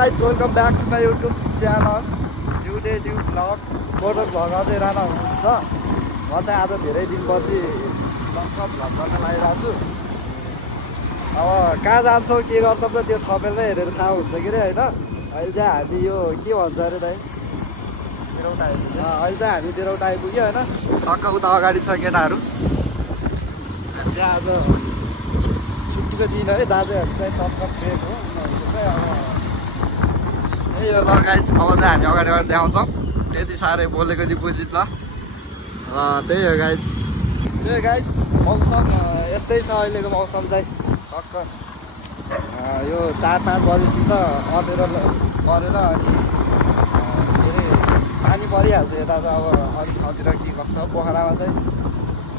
Guys welcome back to my YouTube channel new day new vlog motor vlog अझै राणा हुनुहुन्छ। म चाहिँ आज धेरै दिनपछि भ्लग गर्न लागिरहेको छु। अब कहाँ जान्छौँ के गर्छौँ त त्यो थपेलमै हेरेर थाहा हुन्छ कि रे होइन। अहिले चाहिँ हामी यो के भन्छ अरे दाइ बेरौटा आइपुग्यो। अहिले चाहिँ हामी बेरौटा आइपुग्यो होइन। टक्क उता अगाडि छ केटाहरू। हामी चाहिँ आज छुट्टीको दिन है दाजुहरू चाहिँ टक्क ट्रेन हो उनीहरूको चाहिँ अब यही हो ल गाइस। अब चाहिँ हामी अगाडिबाट देखाउँछौँ। त्यति साह्रै बोलेको नि बुझित ल। त्यही हो गाइस। त्यही गाइस मौसम यस्तै छ अहिलेको मौसम चाहिँ टक्क यो 4-5 बजेपछि त अँधेरो परेर अनि के अरे पानी परिहाल्छ यता त अब अलिक ठाउँतिर के कस्तो पोखरामा चाहिँ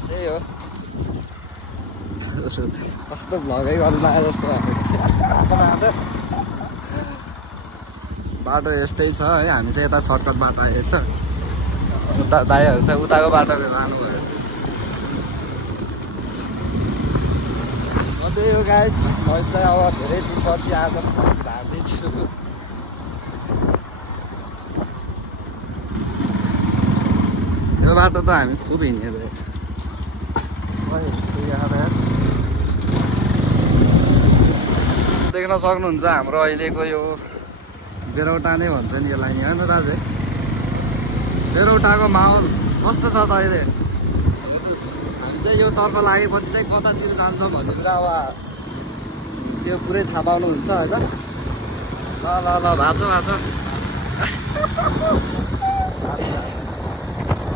त्यही हो। कस्तो भ्लगै गर्नु आयो जस्तो बाटो यस्तै छ है। हामी चाहिँ यता सर्टकट बाटो आएको छ। उता दाइहरू चाहिँ उताको बाटोले लानुभयो। त्यही हो गाइस। मैले चाहिँ अब धेरै दिनपछि आज झार्दैछु। यो बाटो त हामी खुब हिँडेर देख्न सक्नुहुन्छ हाम्रो अहिलेको यो बेरौटा नै भन्छ नि यसलाई नि होइन दाजु। बेरौटाको माहौल कस्तो छ त अहिले हेर्नुहोस्। हामी चाहिँ यो तर्फ लागेपछि चाहिँ कतातिर जान्छ भन्ने कुरा अब त्यो पुरै थाहा पाउनुहुन्छ होइन। ल ल ल भाँचो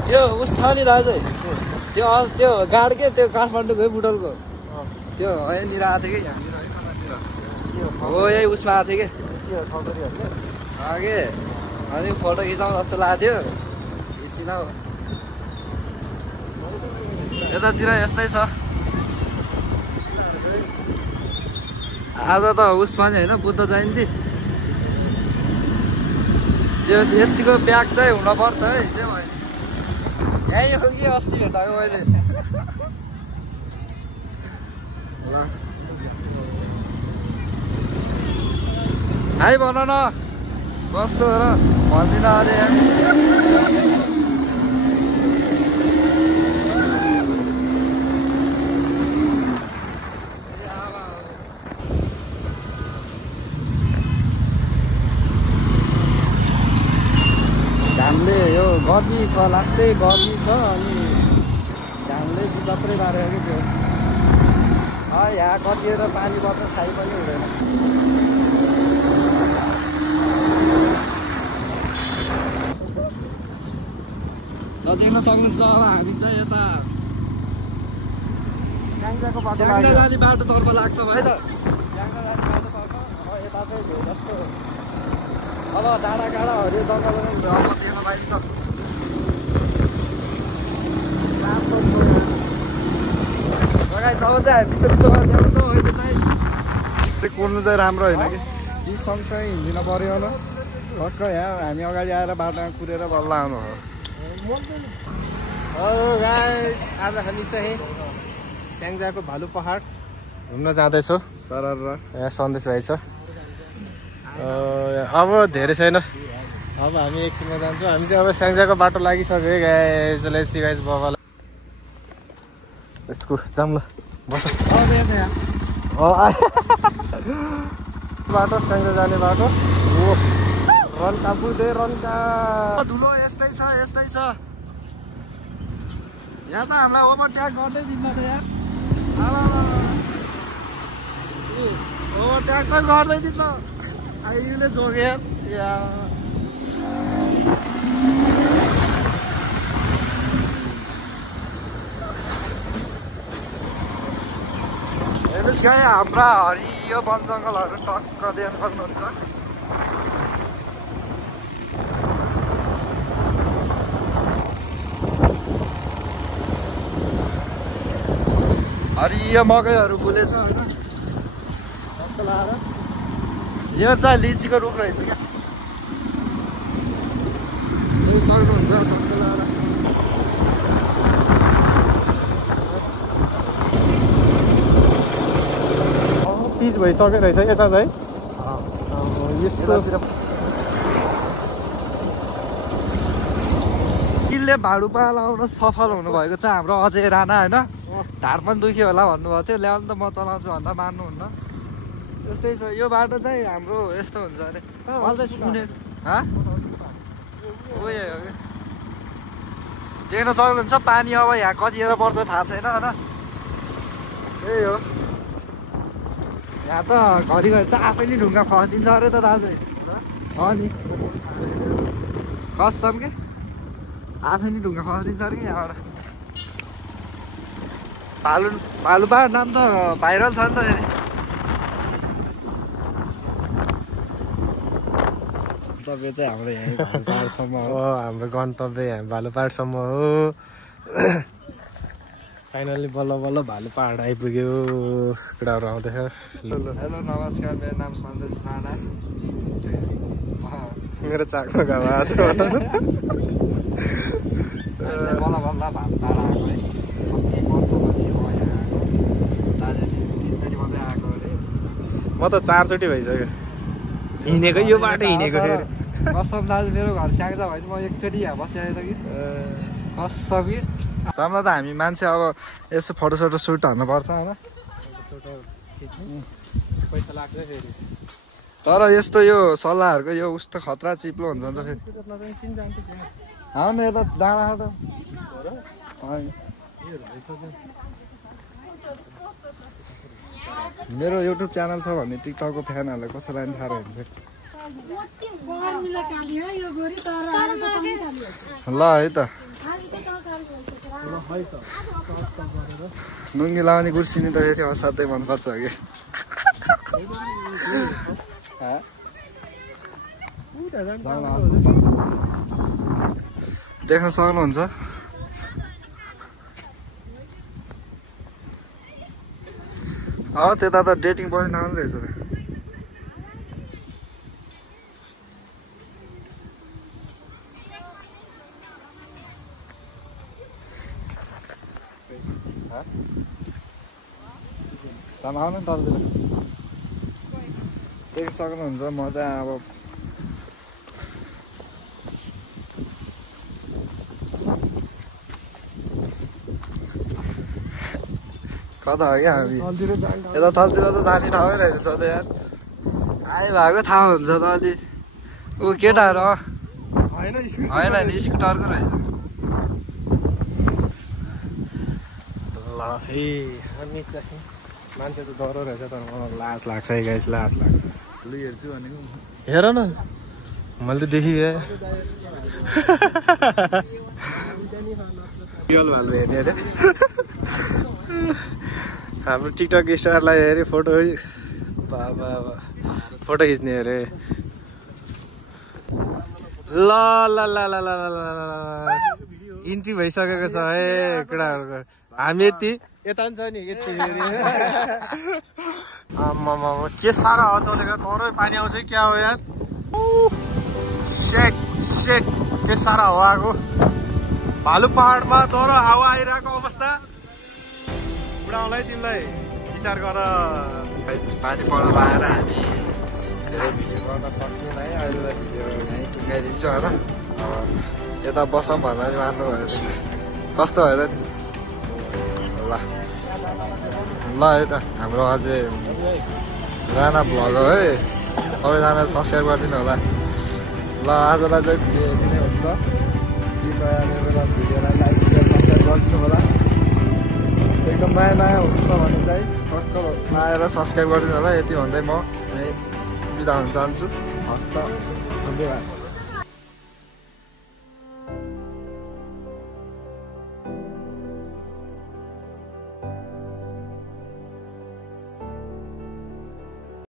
त्यो उस छ नि दाजु त्यो गाड के त्यो काठमाडौँको बुटलको त्यो यहाँनिर आएको थियो कि यहाँनिर है कतातिर हो यही उसमा आएको थियो कि अघि अनि फोटो खिचाउँ जस्तो लाग्थ्यो खिचिन हौ। यतातिर यस्तै छ आज त उस पनि होइन बुद्ध जयन्ती। यतिको ब्याग चाहिँ हुनपर्छ है जे भयो यहीँ हो कि अस्ति भेटाएको मैले ल हाई भन न कस्तो हो र भन्दिनँ अरे घामले यो गर्मी छ लास्टै गर्मी छ अनि घामले जत्रै बारेको कि त्यो यहाँ कतिएर पानी पर्छ खाइ पनि हुँदैन। देख्न सक्नुहुन्छ अब हामी चाहिँ यता स्याङ्जा जाने बाटोतर्फ लाग्छौँ है त। स्याङ्जा जाने बाटोतर्फ यता चाहिँ धेरै जस्तो अब डाँडा काँडा हरियो जङ्गल अब देख्न पाइन्छ। अब चाहिँ हामी बिचमा देखाउँछौँ। अहिले चाहिँ कुर्नु चाहिँ राम्रो होइन कि यी सँगसँगै हिँडिन पऱ्यो होला। टक्क यहाँ हामी अगाडि आएर बाटोमा कुरेर बल्ल आउनु हो। हेलो गाइस आज हामी चाहिँ स्याङ्जाको भालु पहाड घुम्न जाँदैछौँ। सरर यहाँ सन्देश भाइ छ। अब धेरै छैन अब हामी एकछिनमा जान्छौँ। हामी चाहिँ अब स्याङ्जाको बाटो लागिसक्यो है गाइस। लेट्स गाइस बगल यसको जाम ल बस बाटो स्याङ्जा जाने बाटो हो। रन्का बुझे रन्का धुलो यस्तै छ यस्तै छ। यहाँ त हामीलाई ओभरट्याक गर्दै दिन्न त यार। ओभरट्याक त गर्दै दिन्छ अहिले जोगे हेर्नुहोस् गाई हाम्रा हरियो वन जङ्गलहरू टक्क देख्न सक्नुहुन्छ। हरियो मकैहरू फुलेछ होइन टक्क लाएर। यो चाहिँ लिचीको रुख रहेछ क्या सक्नुहुन्छ टक्क लाएर। पिच भइसक्यो रहेछ यता चाहिँ किल्ले भाडुपाला आउन सफल हुनुभएको छ हाम्रो अजय राणा होइन। ढाड पनि दुख्यो होला भन्नुभएको थियो, ल्याउनु त म चलाउँछु भन्दा मान्नुहुन्न। यस्तै छ यो बाटो चाहिँ हाम्रो यस्तो हुन्छ अरे मैले चाहिँ सुनेको। उयो हो कि देख्न सक्नुहुन्छ पानी अब यहाँ कतिखेर पर्छ थाहा छैन होइन। त्यही हो यहाँ त घरिघरि त आफै नि ढुङ्गा फस्दिन्छ अरे त दाजु। नि कसम के आफै नि ढुङ्गा फस्दिन्छ अरे कि यहाँबाट। भालुपाहाड नाम त भाइरल छ नि त फेरि। गन्तव्य चाहिँ हाम्रो यहीँ भालुपाहाडसम्म हो। हाम्रो गन्तव्य यहाँ भालुपाहाडसम्म हो। फाइनली बल्ल बल्ल भालुपाहाड आइपुग्यो। कुराहरू आउँदैछ। हेलो नमस्कार, मेरो नाम सन्देश राणा। मेरो चाकमा घाउ आएको छ। बल्ल बल्ल भालुपाहाड आएको है। कति वर्षपछि म यहाँ आएको। दार्जिलिङ 3 चोटि मात्रै आएको अरे। म त 4 चोटि भइसक्यो हिँडेको, यो बाटो हिँडेको थियो। कसम दाजु मेरो घर स्याङ्जा भयो भने म एकचोटि यहाँ बसिआएँ त कि कसम कि। चाम्ला त हामी मान्छे अब यसो फोटोसोटो सुट हान्नुपर्छ होइन। पैसा लाग्छ फेरि। तर यस्तो यो सल्लाहहरूको यो उस्तो खतरा चिप्लो हुन्छ नि त फेरि। न यता डाँडा त मेरो युट्युब च्यानल छ भने टिकटकको फ्यानहरूलाई कसैलाई पनि थाहा हुन्छ। ल है त लुङ्गी लाउने कुर्सिनी त फेरि असाध्यै मनपर्छ कि। देख्न सक्नुहुन्छ त्यता त डेटिङ पोइन्ट आउनु रहेछ त। आउनु नि तपाईँतिर देख्न सक्नुहुन्छ। म चाहिँ अब कता हो क्या हामी यता तलतिर त जाने ठाउँै रहेछ त यार। आइभएको थाहा हुन्छ त अलि। ऊ केटाहरू होइन नि स्कुटरको रहेछ। ल है हामी चाहिँ मान्छे त डरो रहेछ तर मलाई लाज लाग्छ है गाइस, लाज लाग्छ। लु हेर्छु भनेको हेर न मैले त देखिए भालु हेर्ने अरे। हाम्रो टिकटक स्टारलाई हेरे फोटो बाबा फोटो खिच्ने अरे। ल ल ल ल ल इन्ट्री भइसकेको छ है केटाहरूको। हामी यति यता पनि छ नि यति आम्मामा के साह्रो हावा चलेको। तरै पानी आउँछ क्या हो यार। सेट सेट के साह्रो हावा आएको। भालुपाहाडमा तर हावा आइरहेको अवस्था बुढाउलाई तिमीलाई विचार गर। पानी पर्न लगाएर हामी धेरै भिडियो गर्न सक्दैन है। अहिले भिडियो यहीँ टुङ्गाइदिन्छु होइन। यता बसौँ भन्दा नि मान्नु भयो त कस्तो भयो त नि। ल ल है त हाम्रो अझै राणा भ्लग हो है। सबैजनाले सब्सक्राइब गरिदिनु होला। ल आजलाई चाहिँ भिडियो यति नै हुन्छ। कृपया मेरो भिडियोलाई लाइक सेयर सब्सक्राइब गरिदिनु होला। एकदम नयाँ नयाँ हुन्छ भने चाहिँ टक्क आएर सब्सक्राइब गरिदिनु होला। यति भन्दै म बिदा हुन चाहन्छु। हस्त धन्यवाद।